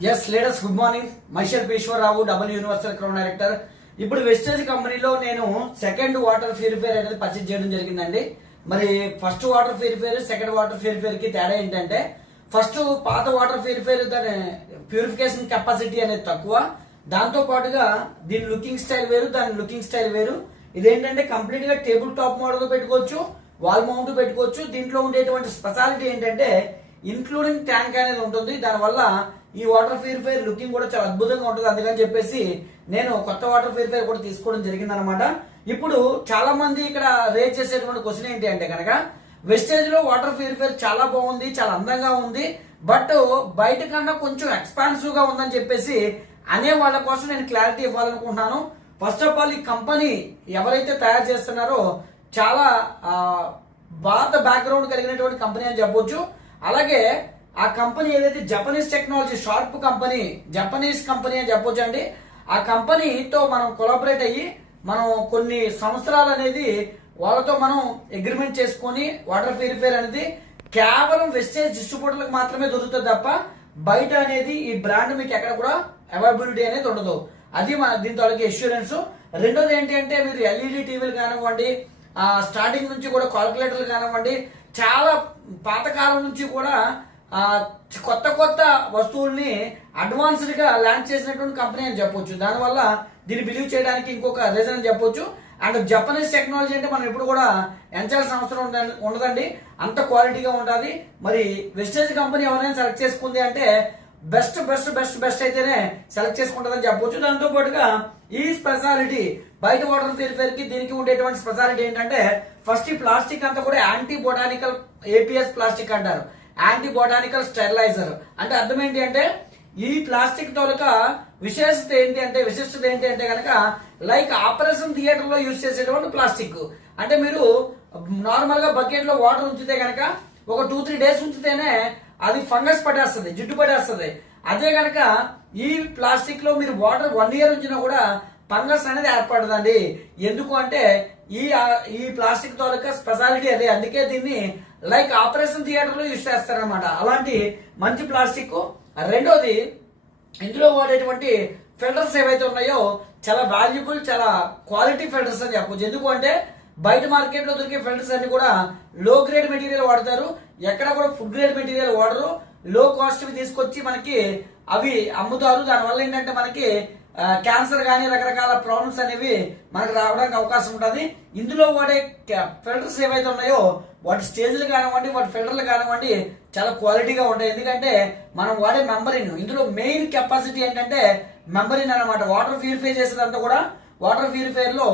Yes ladders good morning మైసర్ పేశ్వరరావు double universal crown director ఇప్పుడు వెస్టేజ్ కంపెనీలో నేను సెకండ్ వాటర్ ప్యూరిఫైర్ అనేది పర్చేజ్ చేయడం జరిగిందండి. మరి first water purifier second water ప్యూరిఫైర్కి తేడా ఏంటంటే ఫస్ట్ పాత వాటర్ ప్యూరిఫైర్ దాని ప్యూరిఫికేషన్ కెపాసిటీ అనేది తక్కువ. దాంతో పాటుగా దీని లుకింగ్ స్టైల్ వేరు దాని లుకింగ్ స్టైల్ వేరు. ఇదేంటంటే కంప్లీట్గా టేబుల్ టాప్ మోడల్ పెట్టుకోవచ్చు వాల్ మౌంట్ పెట్టుకోవచ్చు. దీంట్లో ఉండేటువంటి స్పెషాలిటీ ఏంటంటే ఇంక్లూడింగ్ ట్యాంక్ అనేది ఉంటుంది. దానివల్ల ఈ వాటర్ ప్యూరిఫైర్ లుకింగ్ కూడా చాలా అద్భుతంగా ఉంటుంది. అందుకని చెప్పేసి నేను కొత్త వాటర్ ప్యూరిఫైర్ కూడా తీసుకోవడం జరిగిందనమాట ఇప్పుడు చాలా మంది ఇక్కడ రేజ్ చేసేటువంటి క్వశ్చన్ ఏంటి అంటే కనుక వెస్టేజ్లో వాటర్ ప్యూరిఫైర్ చాలా బాగుంది చాలా అందంగా ఉంది బట్ బయట కన్నా కొంచెం ఎక్స్పాన్సివ్గా ఉందని చెప్పేసి అనే వాళ్ళ కోసం నేను క్లారిటీ ఇవ్వాలనుకుంటున్నాను. ఫస్ట్ ఆఫ్ ఆల్ ఈ కంపెనీ ఎవరైతే తయారు చేస్తున్నారో చాలా భారత బ్యాక్గ్రౌండ్ కలిగినటువంటి కంపెనీ అని చెప్పొచ్చు. అలాగే ఆ కంపెనీ ఏదైతే Japanese technology Sharp company Japanese company అని చెప్పొచ్చు అండి ఆ కంపెనీతో మనం కొలాబరేట్ అయ్యి మనం కొన్ని సంవత్సరాలు అనేది వాళ్ళతో మనం అగ్రిమెంట్ చేసుకొని వాటర్ ప్యూరిఫైర్ అనేది కేవలం వెస్టేజ్ డిస్ట్రిబ్యూటర్లకు మాత్రమే దొరుకుతుంది తప్ప బయట అనేది ఈ బ్రాండ్ మీకు ఎక్కడ కూడా అవైలబిలిటీ అనేది ఉండదు. అది మన దీని తాలూకు ఇన్సూరెన్స్ రెండోది ఏంటి అంటే మీరు ఎల్ఈడి టీవీలు కానివ్వండి స్టార్టింగ్ నుంచి కూడా కాల్కులేటర్లు కానివ్వండి చాలా పాతకాలం నుంచి కూడా కొత్త కొత్త వస్తువుల్ని అడ్వాన్స్డ్గా లాంచ్ చేసినటువంటి కంపెనీ అని చెప్పొచ్చు. దానివల్ల దీన్ని బిలీవ్ చేయడానికి ఇంకొక రీజన్ అని చెప్పొచ్చు. అండ్ జపనీస్ టెక్నాలజీ అంటే మనం ఎప్పుడు కూడా ఎంచాల్సిన అవసరం ఉండ- ఉండదండి. అంత క్వాలిటీగా ఉంటుంది మరి వెస్టేజ్ కంపెనీ ఎవరైనా సెలెక్ట్ చేసుకుంది అంటే బెస్ట్ బెస్ట్ బెస్ట్ బెస్ట్ అయితేనే సెలెక్ట్ చేసుకుంటుందని చెప్పొచ్చు. దాంతో పాటుగా ఈ స్పెషాలిటీ బయట వాటర్ ఫిల్ఫేర్కి దీనికి ఉండేటువంటి స్పెషాలిటీ ఏంటంటే ఫస్ట్ ఈ ప్లాస్టిక్ అంతా కూడా యాంటీ బొటానికల్ ఏపీఎస్ ప్లాస్టిక్ అంటారు. యాంటీ బొటానికల్ స్టెరిలైజర్ అంటే అర్థం ఏంటి అంటే ఈ ప్లాస్టిక్ తోలక విశేషత ఏంటి అంటే విశిష్టత ఏంటి అంటే కనుక లైక్ ఆపరేషన్ థియేటర్లో యూజ్ చేసేటువంటి ప్లాస్టిక్ అంటే మీరు నార్మల్గా బకెట్లో వాటర్ ఉంచితే కనుక ఒక టూ త్రీ డేస్ ఉంచితేనే అది ఫంగస్ పడేస్తుంది జిడ్డు పడేస్తుంది. అదే కనుక ఈ ప్లాస్టిక్లో మీరు వాటర్ వన్ ఇయర్ ఉంచినా కూడా ఫంగస్ అనేది ఏర్పడదండి. ఎందుకు అంటే ఈ ఈ ప్లాస్టిక్ తాలూకా స్పెషాలిటీ అదే. అందుకే దీన్ని లైక్ ఆపరేషన్ థియేటర్లో యూజ్ చేస్తారనమాట అలాంటి మంచి ప్లాస్టిక్ రెండోది ఇందులో వాడేటువంటి ఫిల్టర్స్ ఏవైతే ఉన్నాయో చాలా వాల్యుబుల్ చాలా క్వాలిటీ ఫిల్టర్స్ అని చెప్పచ్చు. ఎందుకు అంటే బయట మార్కెట్లో దొరికే ఫిల్టర్స్ అన్ని కూడా లో గ్రేడ్ మెటీరియల్ వాడతారు. ఎక్కడ కూడా ఫుడ్ గ్రేడ్ మెటీరియల్ వాడరు. లో కాస్ట్ తీసుకొచ్చి మనకి అవి అమ్ముతారు. దానివల్ల ఏంటంటే మనకి క్యాన్సర్ కానీ రకరకాల ప్రాబ్లమ్స్ అనేవి మనకు రావడానికి అవకాశం ఉంటుంది. ఇందులో వాడే ఫిల్టర్స్ ఏవైతే ఉన్నాయో వాటి స్టేజ్లు కానివ్వండి వాటి ఫిల్టర్లు కానివ్వండి చాలా క్వాలిటీగా ఉంటాయి. ఎందుకంటే మనం వాడే మెంబరిన్ ఇందులో మెయిన్ కెపాసిటీ ఏంటంటే మెంబరిన్ అన్నమాట. వాటర్ ప్యూరిఫై చేసేదంతా కూడా వాటర్ ప్యూరిఫైయర్లో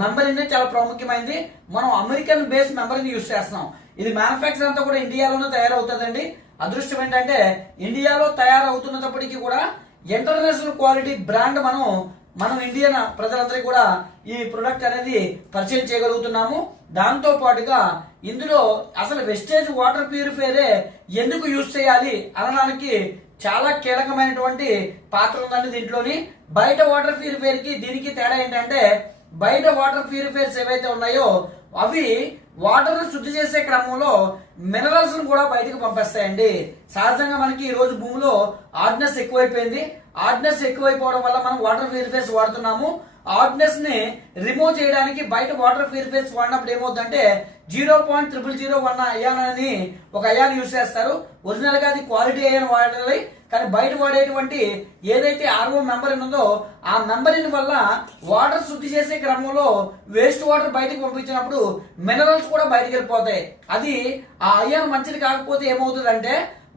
మెంబరిన్ చాలా ప్రాముఖ్యమైనది మనం అమెరికన్ బేస్ మెంబరిన్ యూస్ చేస్తున్నాం. ఇది మ్యానుఫాక్చర్ అంతా కూడా ఇండియాలోనే తయారవుతుందండి. అదృష్టం ఏంటంటే ఇండియాలో తయారవుతున్నప్పటికీ కూడా ఇంటర్నేషనల్ క్వాలిటీ బ్రాండ్ మనం మనం ఇండియన్ ప్రజలందరికీ కూడా ఈ ప్రొడక్ట్ అనేది పరిచయం చేయగలుగుతున్నాము. దాంతో పాటుగా ఇందులో అసలు వెస్టేజ్ వాటర్ ప్యూరిఫైయరే ఎందుకు యూజ్ చేయాలి అనడానికి చాలా కీలకమైనటువంటి పాత్ర ఉందండి దీంట్లోని. బయట వాటర్ ప్యూరిఫైయర్కి దీనికి తేడా ఏంటంటే బయట వాటర్ ప్యూరిఫైర్స్ ఏవైతే ఉన్నాయో అవి వాటర్ శుద్ధి చేసే క్రమంలో మినరల్స్ కూడా బయటకు పంపిస్తాయండి. సహజంగా మనకి ఈ రోజు భూమిలో ఆర్డినెస్ ఎక్కువైపోయింది. ఆర్డినెస్ ఎక్కువైపోవడం వల్ల మనం వాటర్ ప్యూరిఫైర్స్ వాడుతున్నాము. ఆర్డినెస్ని రిమూవ్ చేయడానికి బయట వాటర్ ప్యూరిఫైర్స్ వాడినప్పుడు ఏమవుతుందంటే zero point triple zero one ion అని ఒక అయాన్ యూజ్ చేస్తారు. ఒరిజినల్గా అది క్వాలిటీ అయాన్ వాడాలి. కానీ బయట వాడేటువంటి ఏదైతే ఆర్ఓ మెంబరిన్ ఉందో ఆ మెంబరిన్ వల్ల వాటర్ శుద్ధి చేసే క్రమంలో వేస్ట్ వాటర్ బయటకు పంపించినప్పుడు మినరల్స్ కూడా బయటకు వెళ్ళిపోతాయి. అది ఆ అయాన్ మంచిది కాకపోతే ఏమవుతుందంటే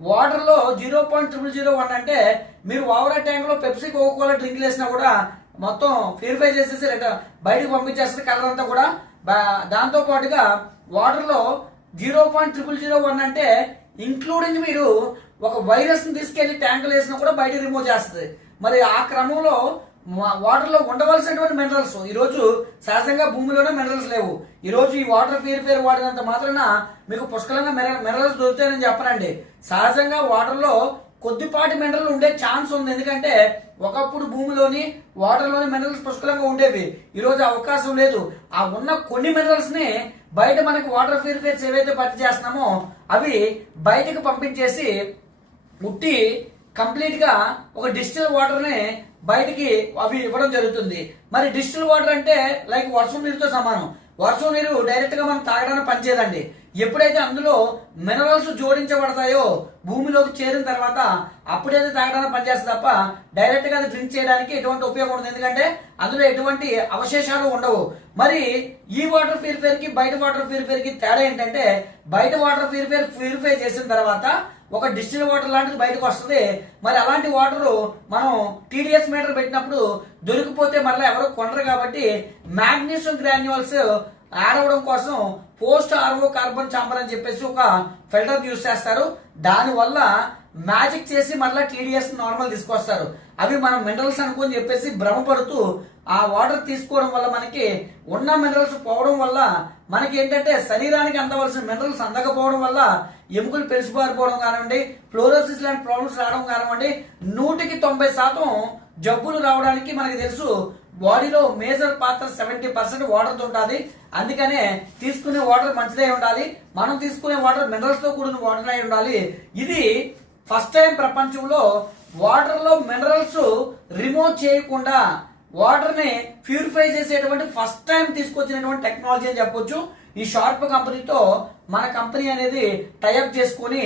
వాటర్లో zero point triple zero one అంటే మీరు ఓవర్ ట్యాంక్లో పెప్సీ కోకోలా డ్రింక్ వేసినా కూడా మొత్తం ప్యూరిఫై చేసేసి బయటకు పంపించేస్తుంది కలర్ అంతా కూడా బా- దాంతో పాటుగా వాటర్లో zero point triple zero one అంటే ఇంక్లూడింగ్ మీరు ఒక వైరస్ని తీసుకెళ్ళి ట్యాంకులు వేసినా కూడా బయట రిమూవ్ చేస్తుంది. మరి ఆ క్రమంలో వాటర్లో ఉండవలసినటువంటి మినరల్స్ ఈ రోజు సహజంగా భూమిలోనే మినరల్స్ లేవు. ఈ రోజు ఈ వాటర్ ప్యూరిఫైర్ వాడినంత మాత్రాన మీకు పుష్కలంగా మినరల్స్ దొరుకుతాయని చెప్పనండి. సహజంగా వాటర్లో కొద్దిపాటి మినరల్ ఉండే ఛాన్స్ ఉంది. ఎందుకంటే ఒకప్పుడు భూమిలోని వాటర్లోని మినరల్స్ పుష్కలంగా ఉండేవి. ఈరోజు అవకాశం లేదు. ఆ ఉన్న కొన్ని మినరల్స్ని బయట మనకి వాటర్ ప్యూరిఫైర్స్ ఏవైతే పర్చేస్తున్నామో అవి బయటకు పంపించేసి ఉట్టి కంప్లీట్గా ఒక డిజిటల్ వాటర్ని బయటికి అవి ఇవ్వడం జరుగుతుంది. మరి డిజిటల్ వాటర్ అంటే లైక్ వర్షం నీరుతో సమానం. వర్షం నీరు డైరెక్ట్గా మనం తాగడానికి పనిచేయదండి. ఎప్పుడైతే అందులో మినరల్స్ జోడించబడతాయో భూమిలోకి చేరిన తర్వాత అప్పుడైతే తాగడానికి పనిచేస్తుంది తప్ప డైరెక్ట్గా అది డ్రింక్ చేయడానికి ఎటువంటి ఉపయోగం ఉండదు. ఎందుకంటే అందులో ఎటువంటి అవశేషాలు ఉండవు. మరి ఈ వాటర్ ప్యూరిఫైర్కి బయట వాటర్ ప్యూరిఫైర్కి తేడా ఏంటంటే బయట వాటర్ ప్యూరిఫైర్ ప్యూరిఫై చేసిన తర్వాత ఒక డిస్టిల్ వాటర్ లాంటిది బయటకు వస్తుంది. మరి అలాంటి వాటర్ మనం టీడీఎస్ మీటర్ పెట్టినప్పుడు దొరికిపోతే మరలా ఎవరు కొనరు కాబట్టి మాగ్నీషియం గ్రాన్యువల్స్ యాడ్ కోసం పోస్ట్ ఆర్వో కార్బన్ చాంబర్ అని చెప్పేసి ఒక ఫిల్టర్ యూస్ చేస్తారు. దానివల్ల మ్యాజిక్ చేసి మళ్ళీ టీడీఎస్ నార్మల్ తీసుకొస్తారు. అవి మనం మినరల్స్ అనుకుని చెప్పేసి భ్రమపడుతూ ఆ వాటర్ తీసుకోవడం వల్ల మనకి ఉన్న మినరల్స్ పోవడం వల్ల మనకి ఏంటంటే శరీరానికి అందవలసిన మినరల్స్ అందకపోవడం వల్ల ఎముకలు పెరిసిపారిపోవడం కానివ్వండి ఫ్లోరోసిస్ లాంటి ప్రాబ్లమ్స్ రావడం కానివ్వండి నూటికి తొంభై శాతం జబ్బులు రావడానికి మనకి తెలుసు బాడీలో మేజర్ పాత్ర సెవెంటీ పర్సెంట్ వాటర్ ఉంటుంది అందుకనే తీసుకునే వాటర్ మంచిదే ఉండాలి. మనం తీసుకునే వాటర్ మినరల్స్తో కూడిన వాటర్ అయి ఉండాలి. ఇది ఫస్ట్ టైం ప్రపంచంలో వాటర్లో మినరల్స్ రిమూవ్ చేయకుండా వాటర్ని ప్యూరిఫై చేసేటువంటి ఫస్ట్ టైం తీసుకొచ్చినటువంటి టెక్నాలజీ అని చెప్పొచ్చు. ఈ షార్ప్ కంపెనీతో మన కంపెనీ అనేది టైఅప్ చేసుకుని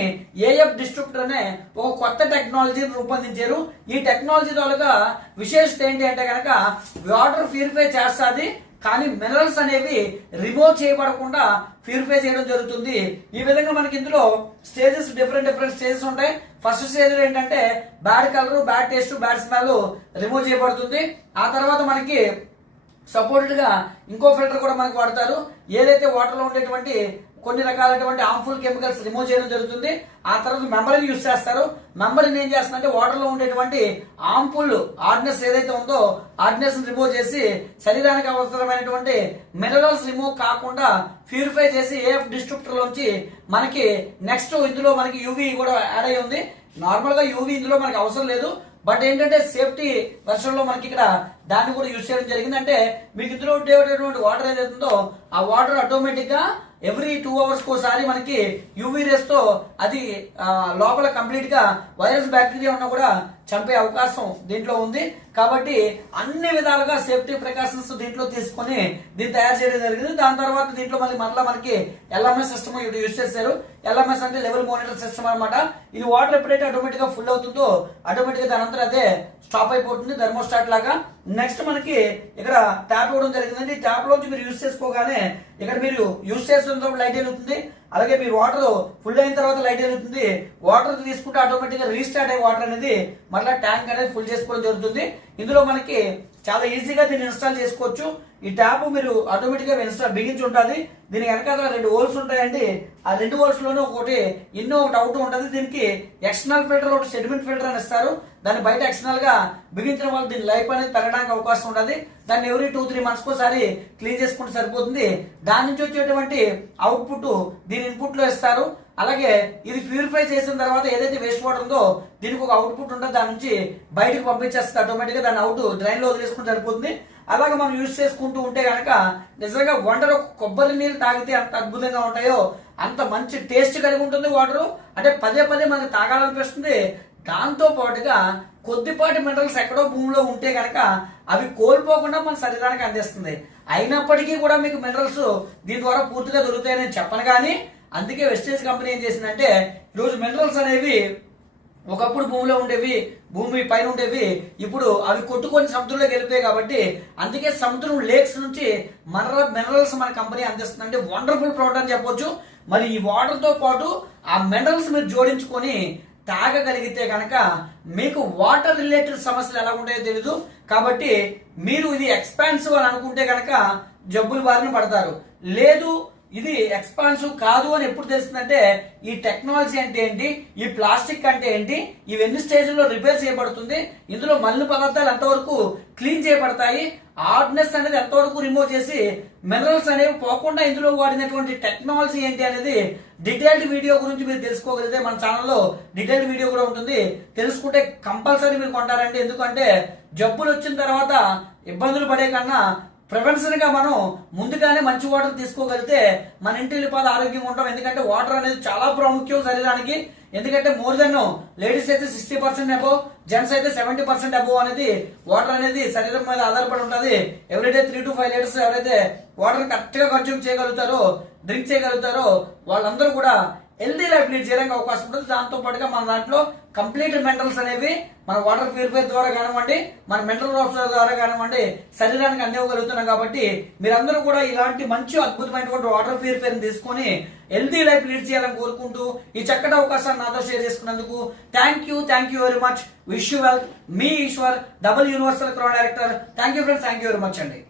ఏఎఫ్ డిస్ట్రిబ్యూటర్ అనే ఒక కొత్త టెక్నాలజీని రూపొందించారు. ఈ టెక్నాలజీ ద్వారా విశేషత ఏంటి అంటే కనుక వాటర్ ప్యూరిఫై చేస్తుంది కానీ మినరల్స్ అనేవి రిమూవ్ చేయబడకుండా ప్యూరిఫై చేయడం జరుగుతుంది. ఈ విధంగా మనకి ఇందులో స్టేజెస్ డిఫరెంట్ డిఫరెంట్ స్టేజెస్ ఉంటాయి. ఫస్ట్ స్టేజ్ ఏంటంటే bad colour bad taste bad smell remove చేయబడుతుంది. ఆ తర్వాత మనకి సపోర్టెడ్గా ఇంకో ఫిల్టర్ కూడా మనకు వాడతారు. ఏదైతే వాటర్లో ఉండేటువంటి కొన్ని రకాలైనటువంటి హార్మ్ఫుల్ కెమికల్స్ రిమూవ్ చేయడం జరుగుతుంది. ఆ తర్వాత మెంబరిని యూస్ చేస్తారు. మెంబరిని ఏం చేస్తుందంటే వాటర్లో ఉండేటువంటి హార్మ్ఫుల్ ఆర్డినెస్ ఏదైతే ఉందో ఆర్డినెస్ రిమూవ్ చేసి శరీరానికి అవసరమైనటువంటి మినరల్స్ రిమూవ్ కాకుండా ప్యూరిఫై చేసి ఏఎఫ్ డిస్ట్రిబ్యూటర్లోంచి మనకి నెక్స్ట్ ఇందులో మనకి యూవీ కూడా యాడ్ అయి ఉంది. నార్మల్గా యూవీ ఇందులో మనకి అవసరం లేదు. బట్ ఏంటంటే సేఫ్టీ వర్షంలో మనకి ఇక్కడ దాన్ని కూడా యూజ్ చేయడం జరిగింది. అంటే మీకు ఇందులో ఉండేటువంటి వాటర్ ఏదైతే ఉందో ఆ వాటర్ ఆటోమేటిక్గా ఎవ్రీ టూ అవర్స్ ఒకసారి మనకి యూవీ రేస్తో అది లోపల కంప్లీట్గా వైరస్ బ్యాక్టీరియా ఉన్నా కూడా చంపే అవకాశం దీంట్లో ఉంది. కాబట్టి అన్ని విధాలుగా సేఫ్టీ ప్రికాషన్స్ దీంట్లో తీసుకొని దీన్ని తయారు చేయడం జరిగింది. దాని తర్వాత దీంట్లో మళ్ళీ మరలా మనకి ఎల్ఎంఎస్ సిస్టమ్ ఇటు యూజ్ చేశారు. ఎల్ఎంఎస్ అంటే లెవెల్ మానిటర్ సిస్టమ్ అన్నమాట. ఇది వాటర్ ఎప్పుడైతే ఆటోమేటిక్గా ఫుల్ అవుతుందో ఆటోమేటిక్గా దాని అదే స్టాప్ అయిపోతుంది థర్మోస్టాట్ లాగా. నెక్స్ట్ మనకి ఇక్కడ ట్యాప్ ఇవ్వడం జరిగిందండి. ట్యాప్ లోంచి మీరు యూజ్ చేసుకోగానే ఇక్కడ మీరు యూజ్ చేస్తున్నప్పుడు లైట్ వెలుగుతుంది అలాగే మీ వాటర్ ఫుల్ అయిన తర్వాత లైట్ వెలుగుతుంది వాటర్ తీసుకుంటే ఆటోమేటిక్గా రీస్టార్ట్ అయ్యే వాటర్ అనేది మళ్ళీ ట్యాంక్ అనేది ఫుల్ చేసుకోవడం జరుగుతుంది. ఇందులో మనకి చాలా ఈజీగా దీన్ని ఇన్స్టాల్ చేసుకోవచ్చు. ఈ ట్యాప్ మీరు ఆటోమేటిక్గా ఇన్స్టాల్ బిగించి ఉంటుంది. దీని వెనకాల రెండు హోల్స్ ఉంటాయండి. ఆ రెండు హోల్స్లోనే ఒకటి ఇన్నో ఒకటి అవుట్ ఉంటుంది. దీనికి ఎక్స్టర్నల్ ఫిల్టర్ ఒకటి సెడిమెంట్ ఫిల్టర్ అని ఇస్తారు. దాన్ని బయట ఎక్స్టర్నల్గా బిగించడం వల్ల దీని లైఫ్ అనేది పెరగడానికి అవకాశం ఉంటుంది దాన్ని ఎవరీ టూ త్రీ మంత్స్ ఒకసారి క్లీన్ చేసుకుంటే సరిపోతుంది. దాని నుంచి వచ్చేటువంటి అవుట్పుట్ దీని ఇన్పుట్లో ఇస్తారు. అలాగే ఇది ప్యూరిఫై చేసిన తర్వాత ఏదైతే వేస్ట్ వాటర్ ఉందో దీనికి ఒక అవుట్పుట్ ఉంటుంది దాని నుంచి బయటకు పంపించేస్తుంది ఆటోమేటిక్గా దాని అవుట్ డ్రైన్లో వదిలేసుకుంటే సరిపోతుంది. అలాగే మనం యూజ్ చేసుకుంటూ ఉంటే కనుక నిజంగా వండర్ కొబ్బరి నీళ్ళు తాగితే అంత అద్భుతంగా ఉంటాయో అంత మంచి టేస్ట్ కలిగి ఉంటుంది వాటరు అంటే పదే పదే మనకి తాగాలనిపిస్తుంది. దాంతో పాటుగా కొద్దిపాటి మినరల్స్ ఎక్కడో భూమిలో ఉంటే కనుక అవి కోల్పోకుండా మన శరీరానికి అందిస్తుంది. అయినప్పటికీ కూడా మీకు మినరల్స్ దీని ద్వారా పూర్తిగా దొరుకుతాయని చెప్పను కానీ అందుకే వెస్టేజ్ కంపెనీ ఏం చేసిందంటే ఈరోజు మినరల్స్ అనేవి ఒకప్పుడు భూమిలో ఉండేవి భూమి పైన ఉండేవి ఇప్పుడు అవి కొట్టుకొని సముద్రంలోకి వెళ్ళిపోయాయి కాబట్టి అందుకే సముద్రం లేక్స్ నుంచి మినరల్ మినరల్స్ మన కంపెనీ అందిస్తుంది అంటే వండర్ఫుల్ ప్రోడక్ట్ అని చెప్పొచ్చు. మరి ఈ వాటర్తో పాటు ఆ మినరల్స్ మీరు జోడించుకొని తాగగలిగితే కనుక మీకు వాటర్ రిలేటెడ్ సమస్యలు ఎలా ఉంటాయో తెలీదు. కాబట్టి మీరు ఇది ఎక్స్పాన్సివ్ అని అనుకుంటే కనుక జబ్బులు బారిన పడతారు. లేదు ఇది ఎక్స్పాన్సివ్ కాదు అని ఎప్పుడు తెలుస్తుందంటే ఈ టెక్నాలజీ అంటే ఏంటి ఈ ప్లాస్టిక్ అంటే ఏంటి ఇవన్నీ స్టేజ్లో రిపేర్ చేయబడుతుంది. ఇందులో మలిన పదార్థాలు ఎంతవరకు క్లీన్ చేయబడతాయి హార్డ్నెస్ అనేది ఎంతవరకు రిమూవ్ చేసి మినరల్స్ అనేవి పోకుండా ఇందులో వాడినటువంటి టెక్నాలజీ ఏంటి అనేది డీటెయిల్డ్ వీడియో గురించి మీరు తెలుసుకోగలిగితే మన ఛానల్లో డీటెయిల్డ్ వీడియో కూడా ఉంటుంది. తెలుసుకుంటే కంపల్సరీ మీరు కొంటారండి. ఎందుకంటే జబ్బులు వచ్చిన తర్వాత ఇబ్బందులు పడే కన్నా ప్రివెన్షన్గా మనం ముందుగానే మంచి వాటర్ తీసుకోగలిగితే మన ఇంటి వెళ్ళిపోతే ఆరోగ్యంగా ఉంటాం. ఎందుకంటే వాటర్ అనేది చాలా ప్రాముఖ్యం శరీరానికి. ఎందుకంటే మోర్ దెన్ లేడీస్ అయితే సిక్స్టీ పర్సెంట్ అబో జెంట్స్ అయితే సెవెంటీ పర్సెంట్ అబో అనేది వాటర్ అనేది శరీరం మీద ఆధారపడి ఉంటుంది. Everyday three to five litres ఎవరైతే వాటర్ కరెక్ట్గా కన్జ్యూమ్ చేయగలుగుతారో డ్రింక్ చేయగలుగుతారో వాళ్ళందరూ కూడా హెల్దీ లైఫ్ లీడ్ చేయడానికి అవకాశం ఉంటుంది. దాంతో పాటుగా మన దాంట్లో కంప్లీట్ మెంటల్స్ అనేవి మన వాటర్ ప్యూరిఫైర్ ద్వారా కానివ్వండి మన మెంటల్ వాటర్ ద్వారా కానివ్వండి శరీరానికి అందివ్వగలుగుతున్నాం కాబట్టి మీరందరూ కూడా ఇలాంటి మంచి అద్భుతమైనటువంటి వాటర్ ప్యూరిఫైర్ తీసుకొని హెల్దీ లైఫ్ లీడ్ చేయాలని కోరుకుంటూ ఈ చక్కటి అవకాశాన్ని నాతో షేర్ చేసుకున్నందుకు thank you thank you very much wish you wealth me Eshwar double universal crown director thank you friends thank you very much అండి.